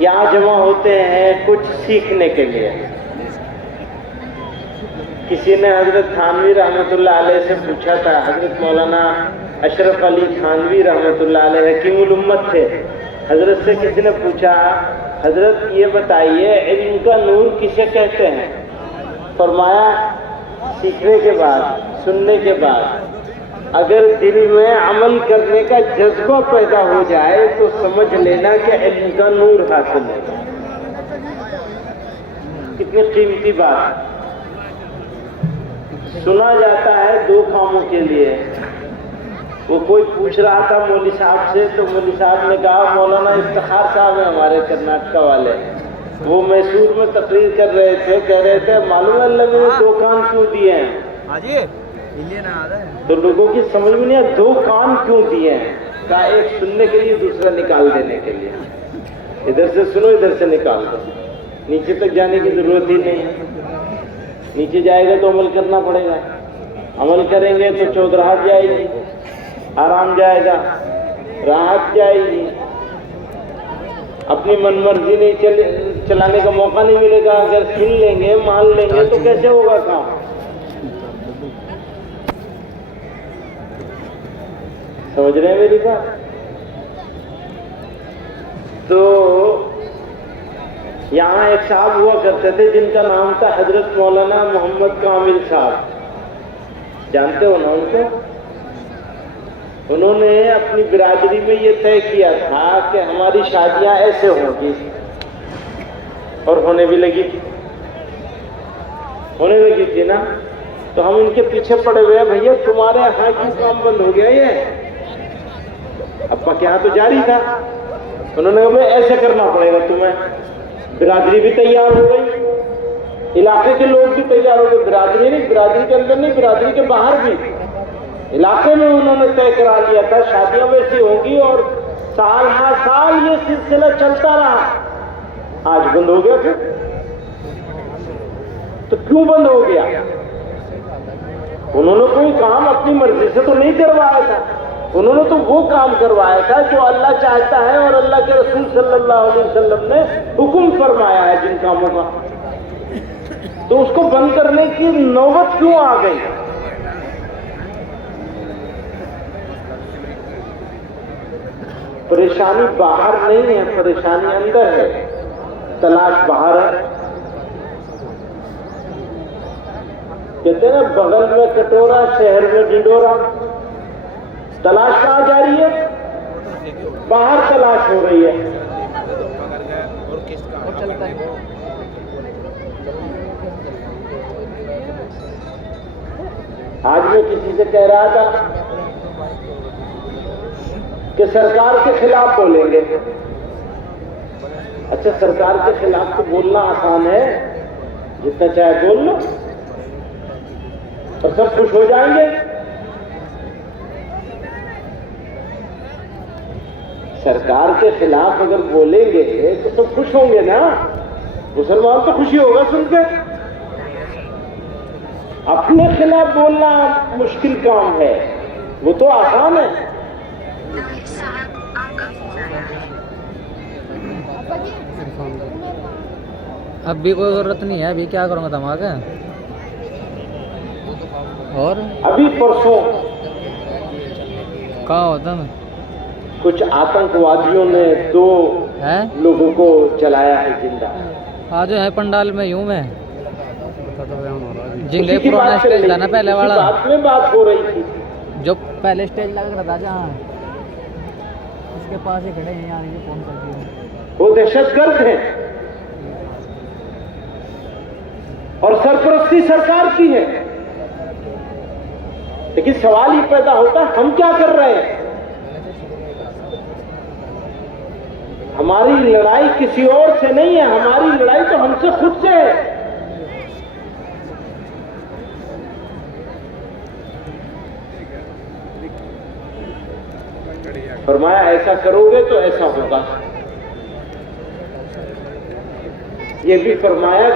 यहाँ जमा होते हैं कुछ सीखने के लिए। किसी ने हजरत थानवी रहमतुल्लाह अलैह से पूछा था, हजरत मौलाना अशरफ अली थानवी रहमतुल्लाह अलैह हकीमुल उम्मत थे। हजरत से किसी ने पूछा, हजरत ये बताइए इल्म का नूर किसे कहते हैं? फरमाया, सीखने के बाद, सुनने के बाद अगर दिल में अमल करने का जज्बा पैदा हो जाए तो समझ लेना कि इल्म का नूर हासिल है। कितनी कीमती बात। सुना जाता है दो कामों के लिए। वो कोई पूछ रहा था मौली साहब से, तो मौली साहब ने कहा, मौलाना इफ्तिखार साहब है हमारे कर्नाटका वाले, वो मैसूर में तकरीर कर रहे थे, कह रहे थे मालूम अल्लाह ने दो कान क्यों दिए हैं? तो लोगों की समझ में नहीं आया दो कान क्यों दिए हैं। कहा एक सुनने के लिए, दूसरा निकाल देने के लिए। इधर से सुनो, इधर से निकाल दो। नीचे तक जाने की जरूरत ही नहीं है। नीचे जाएगा तो अमल करना पड़ेगा, अमल करेंगे तो चौधराहट जाएगी, आराम जाएगा, राहत जाएगी, अपनी मनमर्जी नहीं चलाने का मौका नहीं मिलेगा। अगर सुन लेंगे, मान लेंगे तो कैसे होगा काम? समझ रहे हैं मेरी बात? तो यहाँ एक साहब हुआ करते थे जिनका नाम था हजरत मौलाना मोहम्मद कामिल साहब। जानते हो ना उनको? उन्होंने अपनी बिरादरी में ये तय किया था कि हमारी शादियां ऐसे होंगी, और होने भी लगी थी, होने लगी थी ना। तो हम इनके पीछे पड़े हुए हैं, भैया तुम्हारे यहाँ क्यों काम बंद हो गया? ये अब्बा के यहाँ तो जारी था। उन्होंने कहा ऐसे करना पड़ेगा तुम्हें। बिरादरी भी तैयार हो गई, इलाके के लोग भी तैयार हो गए। बिरादरी नहीं, बिरादरी के अंदर नहीं, बिरादरी के बाहर भी, इलाके में उन्होंने तय करा लिया था शादियां वैसी होंगी, और साल हर साल ये सिलसिला चलता रहा। आज बंद हो गया। फिर तो क्यों बंद हो गया? उन्होंने कोई काम अपनी मर्जी से तो नहीं करवाया था, उन्होंने तो वो काम करवाया था जो अल्लाह चाहता है और अल्लाह के रसूल सल्लल्लाहु अलैहि वसल्लम ने हुक्म फरमाया है जिन कामों का। तो उसको बंद करने की नौबत क्यों आ गई? परेशानी बाहर नहीं है, परेशानी अंदर है। तलाश बाहर है। कहते हैं ना, बगल में कटोरा, शहर में ढिंढोरा। तलाश कहाँ जा रही है? बाहर तलाश हो रही है। आज मैं किसी से कह रहा था कि सरकार के खिलाफ बोलेंगे। अच्छा, सरकार के खिलाफ तो बोलना आसान है, जितना चाहे बोल लो और सब खुश हो जाएंगे। सरकार के खिलाफ अगर बोलेंगे तो सब खुश होंगे ना। मुसलमान तो खुशी होगा सुन के। अपने खिलाफ बोलना मुश्किल काम है, वो तो आसान है। अब भी कोई जरूरत नहीं है, अभी क्या करूँगा धमाका? और अभी परसों कहाँ होता मैं? कुछ आतंकवादियों ने दो लोगों को जलाया है जिंदा। आज है पंडाल में यूं मैं जिंगे पुराना स्टेज था ना पहले वाला, बात हो रही थी जो पहले स्टेज लग रहा था जहाँ, उसके पास ही खड़े हैं यार। ये फोन कर दिया, वो दहशतगर्द हैं और सरपरस्ती सरकार की है। लेकिन सवाल ही पैदा होता है, हम क्या कर रहे हैं? हमारी लड़ाई किसी और से नहीं है, हमारी लड़ाई तो हमसे खुद से है। फरमाया ऐसा करोगे तो ऐसा होगा। ये भी फरमाया